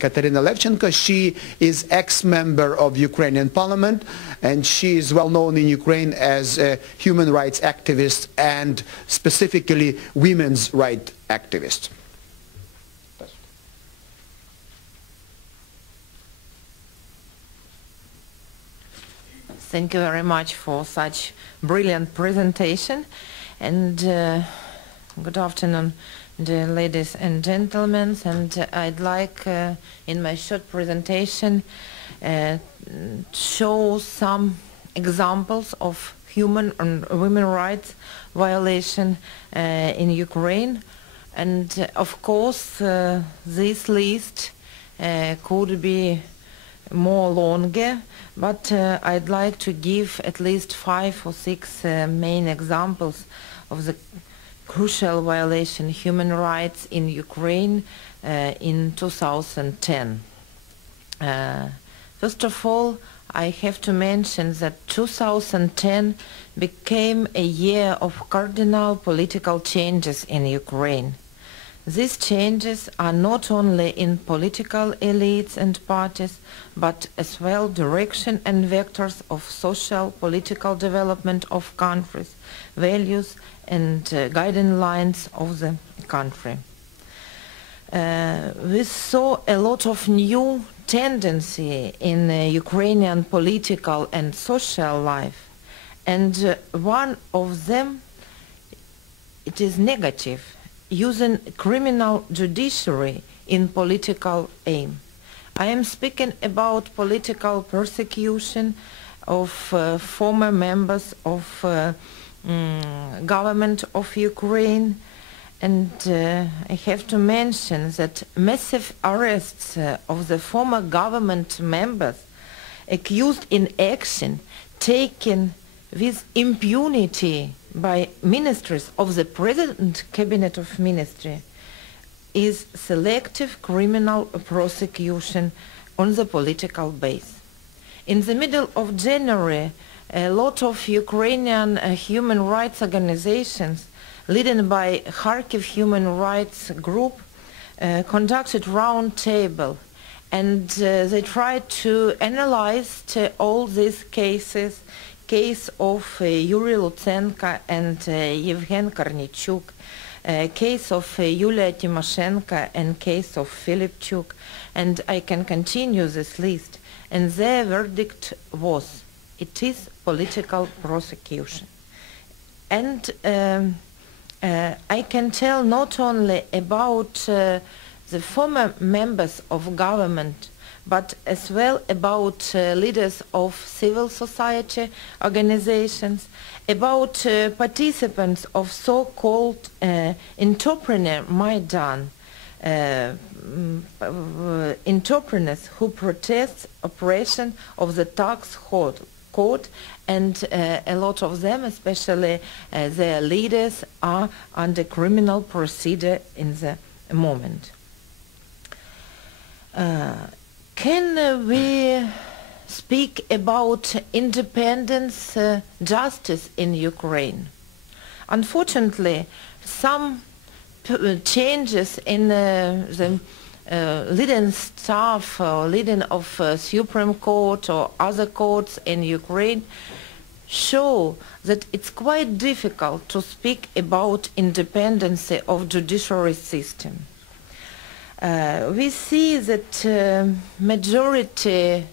Kateryna Levchenko. She is ex-member of Ukrainian parliament, and she is well known in Ukraine as a human rights activist and specifically women's rights activist. Thank you very much for such brilliant presentation, and good afternoon, dear ladies and gentlemen. And I'd like in my short presentation show some examples of human and women rights violation in Ukraine. And of course this list could be more longer, but I'd like to give at least 5 or 6 main examples of the crucial violation of human rights in Ukraine in 2010. First of all, I have to mention that 2010 became a year of cardinal political changes in Ukraine. These changes are not only in political elites and parties, but as well direction and vectors of social political development of countries, values and guiding lines of the country. We saw a lot of new tendency in Ukrainian political and social life, and one of them, it is negative, using criminal judiciary in political aim. I am speaking about political persecution of former members of government of Ukraine, and I have to mention that massive arrests of the former government members accused in action taken with impunity by ministers of the President Cabinet of Ministry is selective criminal prosecution on the political base. In the middle of January, a lot of Ukrainian human rights organizations, led by Kharkiv Human Rights Group, conducted round table, and they tried to analyze all these cases, case of Yuri Lutsenko and Yevgen Kornichuk, case of Yulia Tymoshenko and case of Filipchuk, and I can continue this list. And their verdict was, it is political prosecution. And I can tell not only about the former members of government, but as well about leaders of civil society organizations, about participants of so-called entrepreneur Maidan, entrepreneurs who protest operation of the tax code, and a lot of them, especially their leaders, are under criminal procedure in the moment. Can we speak about independence, justice in Ukraine? Unfortunately, some changes in the leading staff or leading of Supreme Court or other courts in Ukraine show that it's quite difficult to speak about independence of judiciary system. We see that majority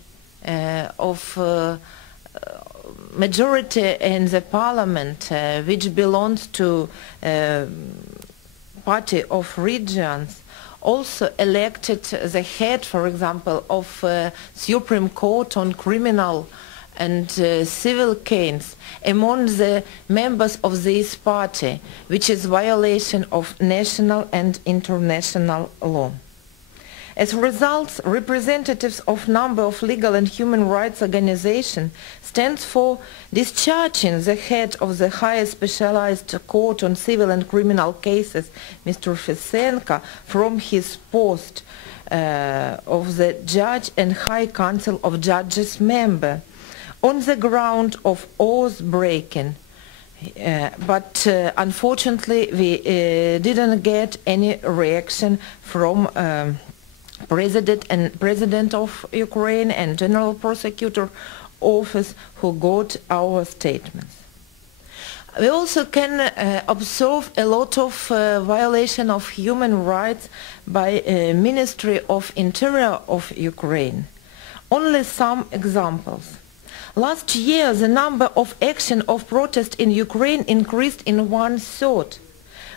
in the parliament, which belongs to party of regions, also elected the head, for example, of Supreme Court on criminal and civil cases among the members of this party, which is violation of national and international law. As a result, representatives of a number of legal and human rights organizations stand for discharging the head of the highest specialized court on civil and criminal cases, Mr. Fisenko, from his post of the judge and High Council of Judges member on the ground of oath breaking. But unfortunately we didn't get any reaction from President of Ukraine and General Prosecutor Office who got our statements. We also can observe a lot of violation of human rights by Ministry of Interior of Ukraine. Only some examples. Last year, the number of action of protest in Ukraine increased in 1/3.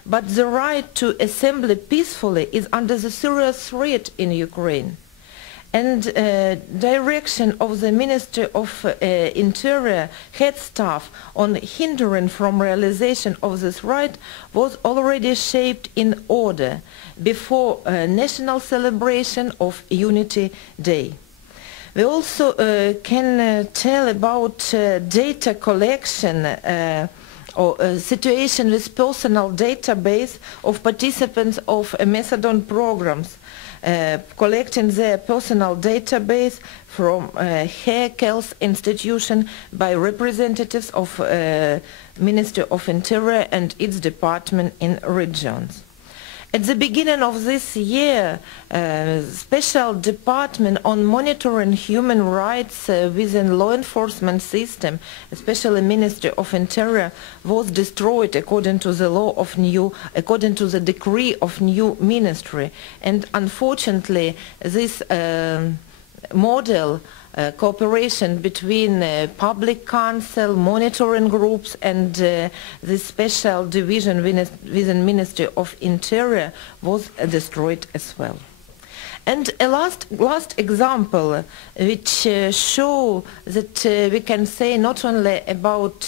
But the right to assemble peacefully is under the serious threat in Ukraine. And direction of the Ministry of Interior head staff on hindering from realization of this right was already shaped in order before national celebration of Unity Day. We also can tell about data collection or situation with personal database of participants of methadone programs, collecting their personal database from Health institution by representatives of Ministry of Interior and its department in regions. At the beginning of this year, special department on monitoring human rights within law enforcement system, especially Ministry of Interior, was destroyed according to the according to the decree of new ministry. And unfortunately, this model cooperation between public council, monitoring groups and the special division within Ministry of Interior was destroyed as well. And a last example which show that we can say not only about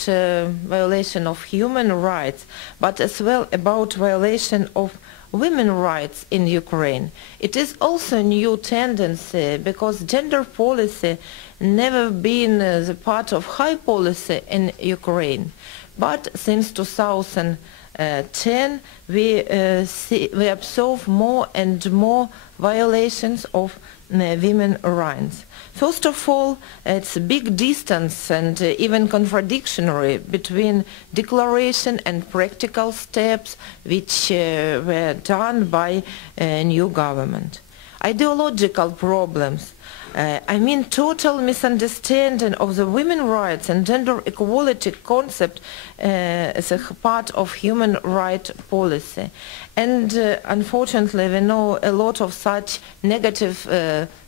violation of human rights but as well about violation of women's rights in Ukraine. It is also a new tendency because gender policy never been the part of high policy in Ukraine. But since 2010 we observe more and more violations of women's rights. First of all, it's a big distance and even contradictory between declaration and practical steps which were done by a new government. Ideological problems. I mean total misunderstanding of the women's rights and gender equality concept as a part of human rights policy. And unfortunately we know a lot of such negative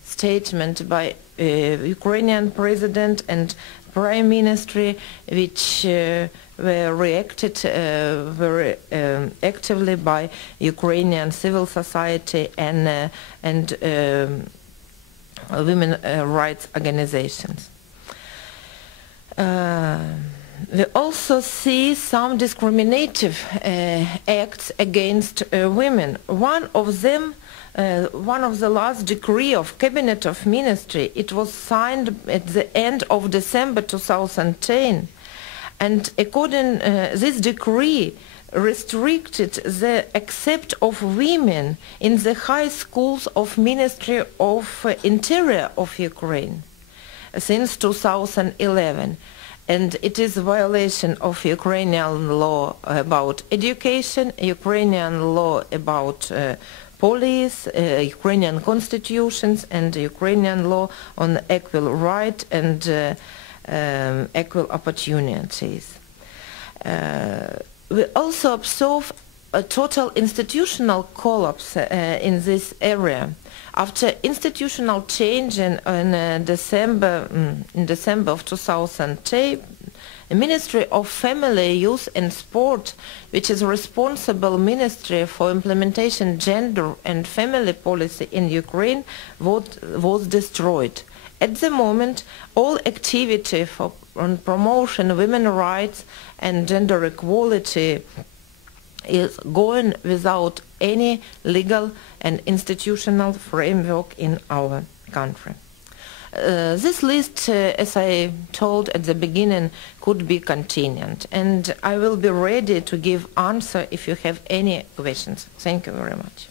statements by Ukrainian President and Prime Minister which were reacted very actively by Ukrainian civil society and women's rights organizations. We also see some discriminative acts against women. One of them, one of the last decree of Cabinet of Ministry, it was signed at the end of December 2010, and according this decree restricted the accept of women in the high schools of Ministry of Interior of Ukraine since 2011. And it is a violation of Ukrainian law about education, Ukrainian law about police, Ukrainian constitutions, and Ukrainian law on equal rights and equal opportunities. We also observe a total institutional collapse in this area. After institutional change in December of 2010, the Ministry of Family, Youth and Sport, which is responsible ministry for implementation gender and family policy in Ukraine, was destroyed. At the moment, all activity on promotion of women's rights and gender equality is going without any legal and institutional framework in our country. This list, as I told at the beginning, could be continued, and I will be ready to give answer if you have any questions. Thank you very much.